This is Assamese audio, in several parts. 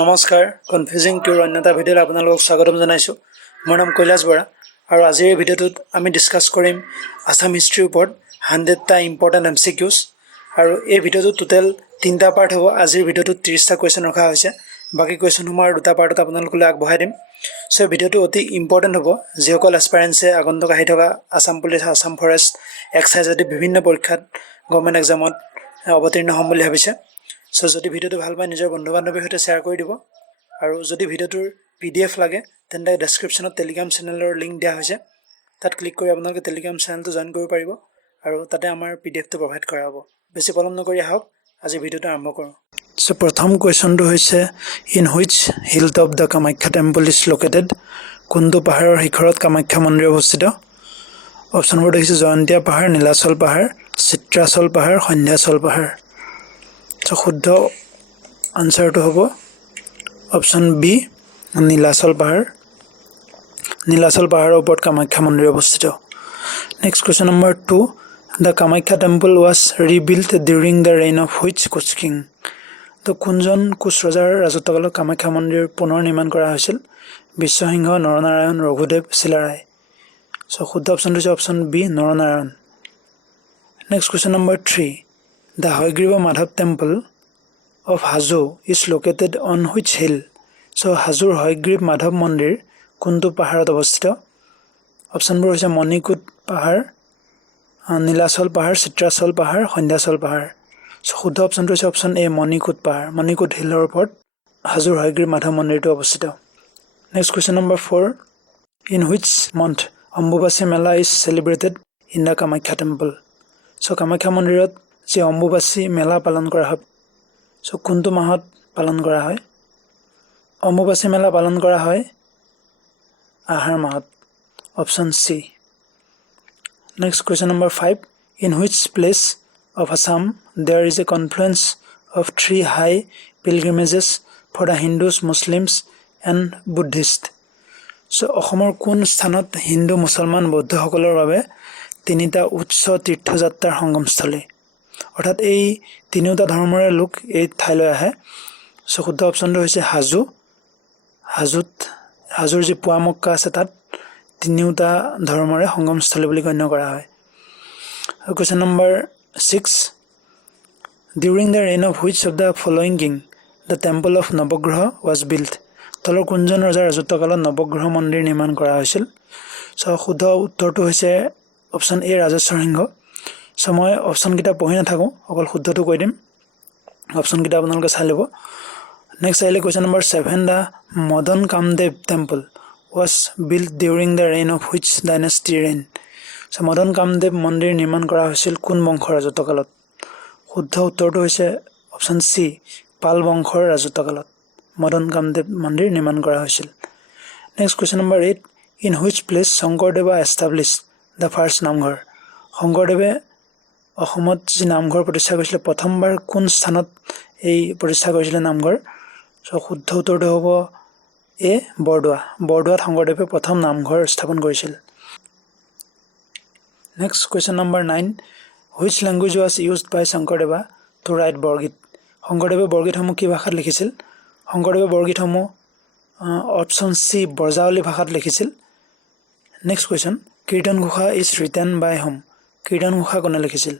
নমস্কাৰ কনফিউজিং কিউৰ অন্যতা ভিডিঅ'ত আপোনালোকক স্বাগতম জনাইছোঁ মোৰ নাম কৈলাশ বৰা আৰু আজিৰ এই ভিডিঅ'টোত আমি ডিছকাছ কৰিম আসাম হিষ্ট্ৰীৰ ওপৰত 100টা ইম্পৰ্টেণ্ট MCQs আৰু এই ভিডিঅ'টোত টোটেল 3টা পাৰ্ট হ'ব আজিৰ ভিডিঅ'টোত 30টা কুৱেশ্যন ৰখা হৈছে বাকি কুৱেশ্যনসমূহ আৰু দুটা পাৰ্টত আপোনালোকলৈ আগবঢ়াই দিম সো ভিডিঅ'টো অতি ইম্পৰ্টেণ্ট হ'ব যিসকল এছপাৰেণ্টছে আগন্তুক আহি থকা Assam police Assam forest excise আদি বিভিন্ন পৰীক্ষাত গভৰ্ণমেণ্ট এক্সামত অৱতীৰ্ণ হ'ম বুলি ভাবিছে সো যদি ভিডিঅ'টো ভাল পায় নিজৰ বন্ধু বান্ধৱীৰ সৈতে শ্বেয়াৰ কৰি দিব আৰু যদি ভিডিঅ'টোৰ PDF লাগে তেন্তে ডেছক্ৰিপশ্যনত টেলিগ্ৰাম চেনেলৰ লিংক দিয়া হৈছে তাত ক্লিক কৰি আপোনালোকে টেলিগ্ৰাম চেনেলটো জইন কৰিব পাৰিব আৰু তাতে আমাৰ PDFটো প্ৰভাইড কৰা হ'ব বেছি পলম নকৰি আহক আজি ভিডিঅ'টো আৰম্ভ কৰোঁ সো প্ৰথম কুৱেশ্যনটো হৈছে in which hill top the Kamakhya temple is located কোনটো পাহাৰৰ শিখৰত কামাখ্যা মন্দিৰ অৱস্থিত অপশ্যনবোৰ দেখিছে জয়ন্তীয়া পাহাৰ নীলাচল পাহাৰ চিত্ৰাচল পাহাৰ সন্ধ্যাচল পাহাৰ সো শুদ্ধ আনসাৰটো হ'ব অপশ্যন বি নীলাচল পাহাৰৰ ওপৰত কামাখ্যা মন্দিৰ অৱস্থিত next question number 2 the Kamakhya temple was rebuild during the reign of which Koch king তো কোনজন কোচ ৰজাৰ ৰাজত্বকালত কামাখ্যা মন্দিৰ পুনৰ নিৰ্মাণ কৰা হৈছিল বিশ্বসিংহ নৰনাৰায়ণ ৰঘুদেৱ চিলাৰায় সো শুদ্ধ অপশ্যনটো হৈছে option B Naranarayan next question number 3 the Hayagriva Madhava temple of Hazu is located on which hill? So Hazur Hoygrib Madhav Mandir কোনটো পাহাৰত অৱস্থিত অপশ্যনবোৰ হৈছে মণিকুট পাহাৰ নীলাচল পাহাৰ চিত্ৰাচল পাহাৰ সন্ধ্যাচল পাহাৰ শুদ্ধ অপশ্যনটো হৈছে অপশ্যন এ মণিকুট পাহাৰ মণিকুট হিলৰ ওপৰত হাজোৰ হয়গ্ৰীব মাধৱ মন্দিৰটো অৱস্থিত next question number 4 in which month Ambubachi Mela is celebrated in the Kamakhya temple চ' কামাখ্যা মন্দিৰত যি অম্বুবাচী মেলা পালন কৰা হয় সো কোনটো মাহত পালন কৰা হয় অম্বুবাচী মেলা পালন কৰা হয় আহাৰ মাহত option C next question number 5 in which place of Assam there is a confluence of 3 high pilgrimages for the Hindus Muslims and Buddhist so অসমৰ কোন স্থানত হিন্দু মুছলমান বৌদ্ধসকলৰ বাবে তিনিটা উচ্চ তীৰ্থযাত্ৰাৰ সংগমস্থলী অৰ্থাৎ এই তিনিওটা ধৰ্মৰে লোক এই ঠাইলৈ আহে সো শুদ্ধ অপশ্যনটো হৈছে হাজোৰ যি পুৱামক্কা আছে তাত তিনিওটা ধৰ্মৰে সংগমস্থলী বুলি গণ্য কৰা হয় question number 6 during the reign of which of the following king the temple of Navagraha was build তলৰ কোনজন ৰজাৰ ৰাজত্বকালত নৱগ্ৰহ মন্দিৰ নিৰ্মাণ কৰা হৈছিল চ' শুদ্ধ উত্তৰটো হৈছে অপশ্যন এ ৰাজেশ্বৰ সিংহ চ' মই অপশ্যনকেইটা পঢ়ি নাথাকোঁ অকল শুদ্ধটো কৈ দিম অপশ্যনকেইটা আপোনালোকে চাই ল'ব নেক্সট আহিলে question number 7 the Madan Kamdev temple was build during the reign of which dynasty reign চ' মদন কামদেৱ মন্দিৰ নিৰ্মাণ কৰা হৈছিল কোন বংশৰ ৰাজত্বকালত শুদ্ধ উত্তৰটো হৈছে অপশ্যন চি পাল বংশৰ ৰাজত্বকালত মদন কামদেৱ মন্দিৰ নিৰ্মাণ কৰা হৈছিল next question number 8 in which place Sankardeva establish the first Namghar শংকৰদেৱে অসমত যি নামঘৰ প্ৰতিষ্ঠা কৰিছিলে প্ৰথমবাৰ কোন স্থানত এই প্ৰতিষ্ঠা কৰিছিলে নামঘৰ চ' শুদ্ধ উত্তৰটো হ'ব এ বৰদোৱাত শংকৰদেৱে প্ৰথম নামঘৰ স্থাপন কৰিছিল next question number 9 which language was used by Sankardeva to write Borgeet শংকৰদেৱে বৰগীতসমূহ কি ভাষাত লিখিছিল শংকৰদেৱে বৰগীতসমূহ অপশ্যন চি ব্ৰজাৱলী ভাষাত লিখিছিল next question Kirtan Ghosha is written by home Kirtan Ghosha কোনে লিখিছিল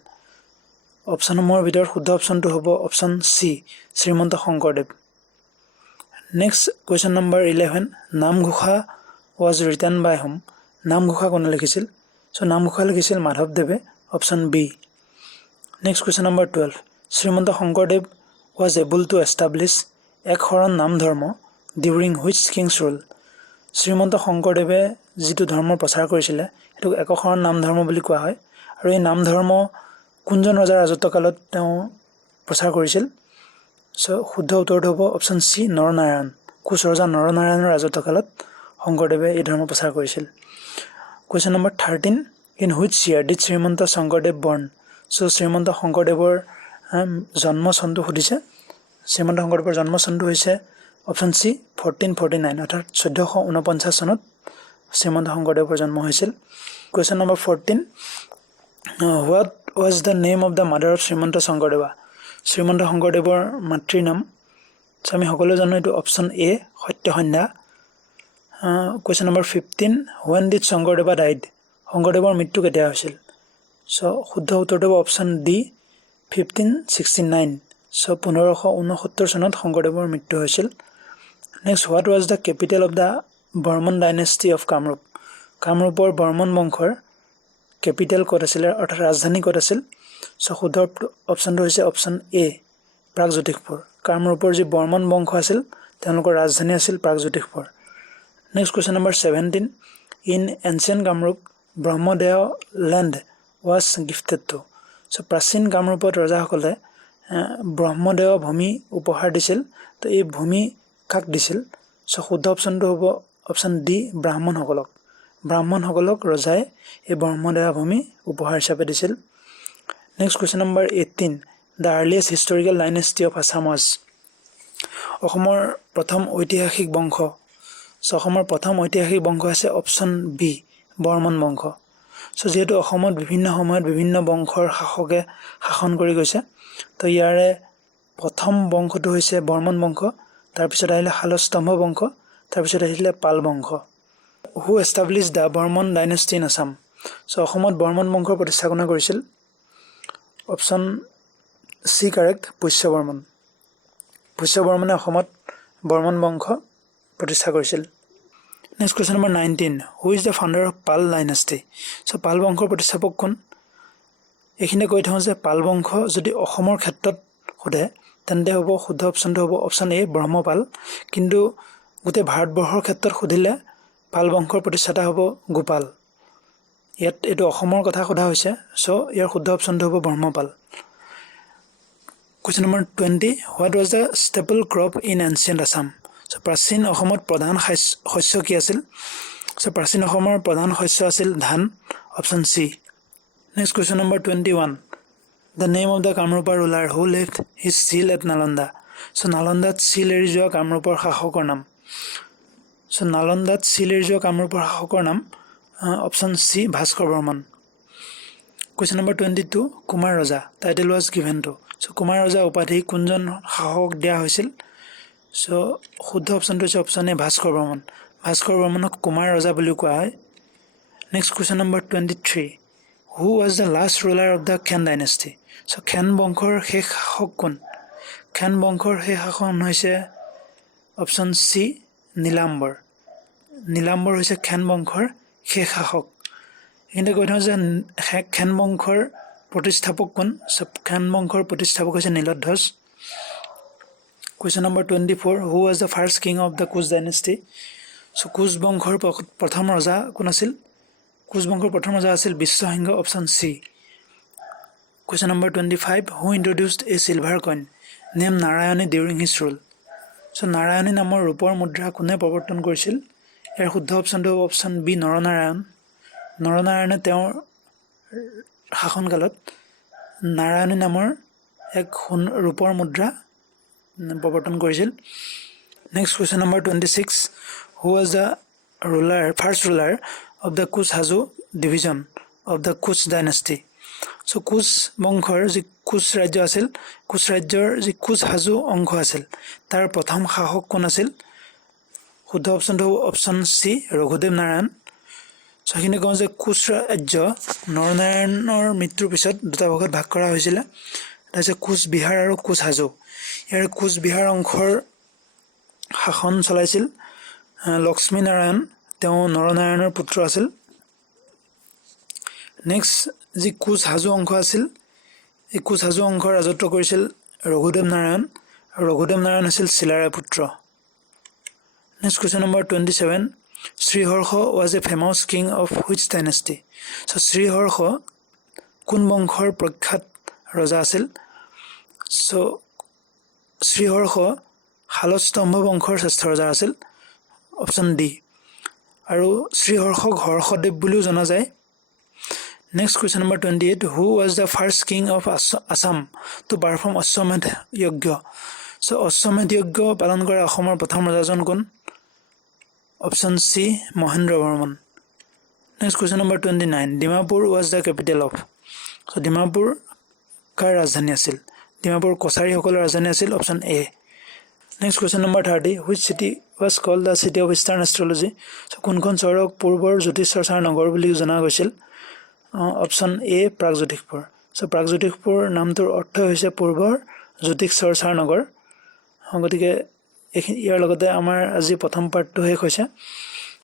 অপশ্যনসমূহৰ ভিতৰত শুদ্ধ অপশ্যনটো হ'ব option C Srimanta Sankardev next question number 11 Namghosha was written by whom Namghosha কোনে লিখিছিল চ' নামঘোষা লিখিছিল মাধৱদেৱে option B next question number 12 Srimanta Sankardev was able to establish Ek Sharan Naam Dharma during which king's rule Srimanta শংকৰদেৱে যিটো ধৰ্ম প্ৰচাৰ কৰিছিলে সেইটোক একশৰণ নাম ধৰ্ম বুলি কোৱা হয় আৰু এই নাম ধৰ্ম কোনজন ৰজাৰ ৰাজত্বকালত তেওঁ প্ৰচাৰ কৰিছিল চ' শুদ্ধ উত্তৰটো হ'ব অপশ্যন চি নৰনাৰায়ণ কোচ ৰজা নৰনাৰায়ণৰ ৰাজত্বকালত শংকৰদেৱে এই ধৰ্ম প্ৰচাৰ কৰিছিল question number 13 in which year did Srimanta Sankardev বৰ্ণ চ' শ্ৰীমন্ত শংকৰদেৱৰ জন্ম চনটো সুধিছে শ্ৰীমন্ত শংকৰদেৱৰ জন্ম চনটো হৈছে অপশ্যন চি 1449 অৰ্থাৎ 1449 চনত শ্ৰীমন্ত শংকৰদেৱৰ জন্ম হৈছিল question number 14 what was the name of the mother of Srimanta Sankardeva Srimanta শংকৰদেৱৰ মাতৃৰ নাম So আমি সকলো জানো এটো অপশন এ সত্য সন্ধ্যা question number 15 when did Sankardeva died শংকৰদেৱৰ মৃত্যু কেতিয়া হৈছিল so শুদ্ধ উত্তৰটো হ'ব অপশন ডি 1569 so 1569 চনত শংকৰদেৱৰ মৃত্যু হৈছিল next what was the capital of the Burman dynasty of Kamrup কামৰূপৰ বৰ্মন বংশৰ capital ক'ত আছিল অৰ্থাৎ ৰাজধানী ক'ত আছিল so শুদ্ধ অপশনটো হৈছে অপশন এ প্ৰাগজ্যোতিষপুৰ কামৰূপৰ যি বৰ্মন বংশ আছিল তেওঁলোকৰ ৰাজধানী আছিল Pragjyotishpur next question number 17 in ancient Kamrup Brahmodeo land was gifted to so প্ৰাচীন কামৰূপত ৰজাসকলে ব্ৰহ্মদেও ভূমি উপহাৰ দিছিল তো এই ভূমি কাক দিছিল so শুদ্ধ অপশনটো হ'ব অপশন ডি ব্ৰাহ্মণসকলক ৰজাই এই ব্ৰহ্মদেও ভূমি উপহাৰ হিচাপে দিছিল next question number 18 the earliest historical dynasty of Assam was অসমৰ প্ৰথম ঐতিহাসিক বংশ so অসমৰ প্ৰথম ঐতিহাসিক বংশ আছে অপশন বি বৰ্মন বংশ so যেহেতু অসমত বিভিন্ন সময়ত বিভিন্ন বংশৰ শাসকে শাসন কৰি গৈছে তো ইয়াৰে প্ৰথম বংশটো হৈছে বৰ্মন বংশ তাৰ পিছত আহিলে শালস্তম্ভ বংশ তাৰ পিছত আহিলে পাল বংশ who established the Burman dynasty in Assam so অসমত বৰ্মন বংশৰ প্ৰতিষ্ঠাপনা কৰিছিল অপশন সি কাৰেক্ট পুষ্য বৰ্মনে অসমত বৰ্মন বংশ প্ৰতিষ্ঠা কৰিছিল next question number 19 who is the founder of Pal dynasty so পাল বংশৰ প্ৰতিষ্ঠাপক কোন এখিনে কৈ থওঁ যে পাল বংশ যদি অসমৰ ক্ষেত্ৰত খুদে তেন্তে হ'ব শুদ্ধ অপশনটো হ'ব অপশন এ ব্ৰহ্মপাল কিন্তু গোটে ভাৰতবৰ্ষৰ ক্ষেত্ৰত খুদিলে পাল বংশৰ প্ৰতিষ্ঠাতা হ'ব গোপাল ইয়াত এটো অসমৰ কথা খোদা হৈছে সো ইয়াৰ শুদ্ধ অপশনটো হ'ব Brahmapala question number 20 what was the staple crop in ancient Assam so প্ৰাচীন অসমত প্ৰধান শস্য কি আছিল so প্ৰাচীন অসমৰ প্ৰধান শস্য আছিল ধান option C next question number 21 the name of the Kamrupa ruler who left his seal at Nalanda so নালন্দাত seal এৰি যোৱা কামৰূপৰ শাসকৰ নাম so নালন্দাত seal এৰি যোৱা কামৰূপৰ শাসকৰ নাম অপশন সি ভাস্কৰ বৰ্মন question number 22 কুমাৰ ৰজা title was given to so Kumar ৰজা উপাধি কোনজন শাসক দিয়া হৈছিল so শুদ্ধ অপশনটো হৈছে অপশন এ ভাস্কৰ বৰ্মনক কুমাৰ ৰজা বুলি কোৱা হয় next question number 23 who was the last ruler of the Khen dynasty so Khen বংশৰ শেষ শাসক কোন Khen বংশৰ শেষ শাসক হৈছে অপশন সি নীলাম্বৰ হৈছে Khen বংশৰ শেষ শাসক কিন্তু কৈ থওঁ যে Khen বংশৰ প্ৰতিষ্ঠাপক কোন Khen বংশৰ প্ৰতিষ্ঠাপক হৈছে Niladhwaj question number 24 who was the first king of the Kush dynasty so Kush বংশৰ প্ৰথম ৰজা কোন আছিল Kush বংশৰ প্ৰথম ৰজা আছিল Biswa Singha option C question number 25 who introduced a silver coin named Narayani during his rule so Narayani নামৰ ৰূপৰ মুদ্ৰা কোনে প্ৰৱৰ্তন কৰিছিল ইয়াৰ শুদ্ধ অপশনটো অপশন বি নৰনাৰায়ণে তেওঁৰ শাসনকালত নাৰায়ণী নামৰ এক ৰূপৰ মুদ্ৰা প্ৰৱৰ্তন কৰিছিল next question number 26 who was the first ruler of the Kush Hazu division of the Kush dynasty so Kush বংশৰ যি Kush ৰাজ্য আছিল Kush ৰাজ্যৰ যি Kush Hazu অংশ আছিল তাৰ প্ৰথম শাসক কোন আছিল শুদ্ধ অপশনটো অপশন সি ৰঘুদেৱ নাৰায়ণ সখিনি কওঁ যে Kush ৰাজ্য নৰনাৰায়ণৰ মৃত্যুৰ পিছত দুটা ভাগত ভাগ কৰা হৈছিল এটা হৈছে Kush বিহাৰ আৰু Kush Hazu ইয়াৰ Kush বিহাৰ অংশৰ শাসন চলাইছিল লক্ষ্মী নাৰায়ণ তেওঁ নৰনাৰায়ণৰ পুত্ৰ আছিল নেক্সট যি Kush Hazu অংশ আছিল এই Kush Hazu অংশৰ ৰাজত্ব কৰিছিল ৰঘুদেৱ নাৰায়ণ আৰু ৰঘুদেৱ নাৰায়ণ আছিল চিলাৰায় পুত্ৰ next question number 27 Sriharsha was a famous king of which dynasty so Sriharsha কোন বংশৰ প্ৰখ্যাত ৰজা আছিল so Sriharsha শালস্তম্ভ বংশৰ শ্ৰেষ্ঠ ৰজা আছিল অপশন ডি আৰু Sriharshaক হৰ্ষদেৱ বুলিও জনা যায় next question number 28 who was the first king of Assam to perform অশ্বমেধ যজ্ঞ so অশ্বমেধ যজ্ঞ পালন কৰা অসমৰ প্ৰথম ৰজাজন কোন option C Mahendra Barman next question number 29 Dimapur was the capital of so Dimapur কাৰ ৰাজধানী আছিল ডিমাপুৰ কছাৰীসকলৰ ৰাজধানী আছিল option A next question number 30 which city was called the city of eastern astrology কোনখন চহৰক পূৰ্বৰ জ্যোতিষ চৰ্চাৰ নগৰ বুলি জনা গৈছিল অপশ্যন এ প্ৰাগজ্যোতিষপুৰ প্ৰাগজ্যোতিষপুৰ নামটোৰ অৰ্থ হৈছে পূৰ্বৰ জ্যোতিষ চৰ্চাৰ নগৰ গতিকে ইয়াৰ লগতে আমাৰ আজি প্ৰথম পাৰ্টটো শেষ হৈছে